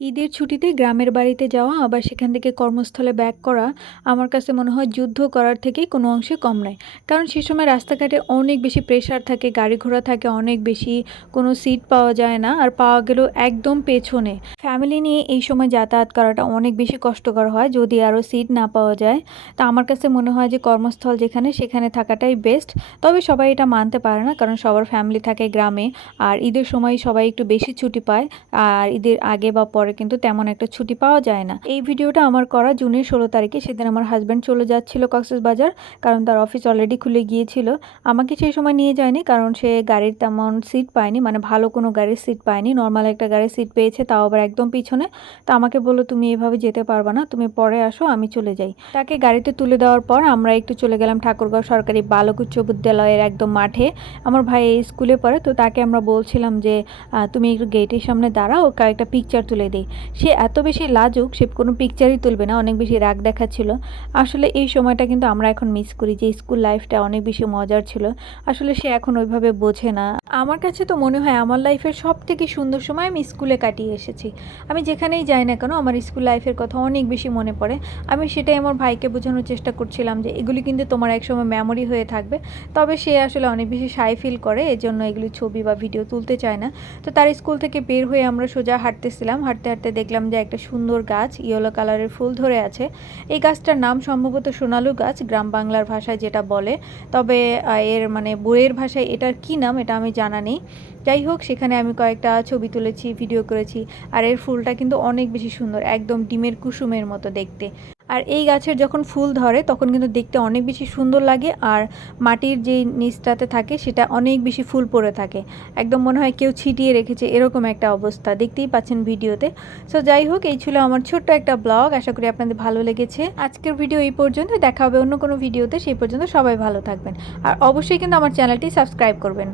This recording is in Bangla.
ঈদের ছুটিতে গ্রামের বাড়িতে যাওয়া আবার সেখান থেকে কর্মস্থলে ব্যাক করা আমার কাছে মনে হয় যুদ্ধ করার থেকেই কোনো অংশে কম নয়। কারণ সে সময় রাস্তাঘাটে অনেক বেশি প্রেশার থাকে, গাড়ি ঘোড়া থাকে অনেক বেশি, কোনো সিট পাওয়া যায় না, আর পাওয়া গেলেও একদম পেছনে। ফ্যামিলি নিয়ে এই সময় যাতায়াত করাটা অনেক বেশি কষ্টকর হয় যদি আরও সিট না পাওয়া যায়। তা আমার কাছে মনে হয় যে কর্মস্থল যেখানে সেখানে থাকাটাই বেস্ট। তবে সবাই এটা মানতে পারে না, কারণ সবার ফ্যামিলি থাকে গ্রামে, আর ঈদের সময় সবাই একটু বেশি ছুটি পায়। আর ঈদের আগে বা পরে কিন্তু তেমন একটা ছুটি পাওয়া যায় না। এই ভিডিওটা আমার করা জুনের 16 তারিখে। সেদিন আমার হাজব্যান্ড চলে যাচ্ছিল কক্সবাজার, কারণ তার অফিস অলরেডি খুলে গিয়েছিল। আমাকে সেই সময় নিয়ে যায়নি, কারণ সে গাড়ির তেমন সিট পায়নি, মানে ভালো কোনো গাড়ির সিট পায়নি। নর্মাল একটা গাড়ির সিট পেয়েছে, তাও আবার একদম পিছনে। তো আমাকে বললো, তুমি এভাবে যেতে পারবা না, তুমি পরে আসো, আমি চলে যাই। তাকে গাড়িতে তুলে দেওয়ার পর আমরা একটু চলে গেলাম ঠাকুরগাঁও সরকারি বালক উচ্চ বিদ্যালয়ের একদম মাঠে। আমার ভাই এই স্কুলে পড়ে, তো তাকে আমরা বলছিলাম যে তুমি একটু গেটের সামনে দাঁড়াও, কয়েকটা পিকচার তুলে দিই। সে এত বেশি লাজুক, সে কোনো পিকচারই তুলবে না, অনেক বেশি রাগ দেখাচ্ছিল। আসলে এই সময়টা কিন্তু আমরা এখন মিস করি, যে স্কুল লাইফটা অনেক বেশি মজার ছিল। আসলে সে এখন ওইভাবে বোঝে না। আমার কাছে তো মনে হয় আমার লাইফের সব থেকে সুন্দর সময় আমি স্কুলে কাটিয়ে এসেছি। আমি যেখানেই যাই না কেন আমার স্কুল লাইফের কথা অনেক বেশি মনে পড়ে। আমি সেটাই আমার ভাইকে বোঝানোর চেষ্টা করছিলাম যে এগুলি কিন্তু তোমার একসময় মেমোরি হয়ে থাকবে। তবে সে আসলে অনেক বেশি শাই ফিল করে, এজন্য এগুলি ছবি বা ভিডিও তুলতে চায় না। তো তার স্কুল থেকে বের হয়ে আমরা সোজা হাঁটতেছিলাম, হাঁটতে হাঁটতে দেখলাম যে একটা সুন্দর গাছ, ইয়েলো কালারের ফুল ধরে আছে। এই গাছটার নাম সম্ভবত সোনালু গাছ, গ্রাম বাংলার ভাষায় যেটা বলে। তবে এর মানে বইয়ের ভাষায় এটার কী নাম এটা আমি জানা নেই। যাই হোক, সেখানে আমি কয়েকটা ছবি তুলেছি, ভিডিও করেছি। আর এর ফুলটা কিন্তু অনেক বেশি সুন্দর, একদম ডিমের কুসুমের মতো দেখতে। আর এই গাছের যখন ফুল ধরে তখন কিন্তু দেখতে অনেক বেশি সুন্দর লাগে, আর মাটির যে নিচটাতে থাকে সেটা অনেক বেশি ফুল পড়ে থাকে, একদম মনে হয় কেউ ছিটিয়ে রেখেছে, এরকম একটা অবস্থা, দেখতেই পাচ্ছেন ভিডিওতে। সো যাই হোক, এই ছিল আমার ছোট্ট একটা ব্লগ। আশা করি আপনাদের ভালো লেগেছে। আজকের ভিডিও এই পর্যন্ত, দেখা হবে অন্য কোনো ভিডিওতে। সেই পর্যন্ত সবাই ভালো থাকবেন, আর অবশ্যই কিন্তু আমার চ্যানেলটি সাবস্ক্রাইব করবেন।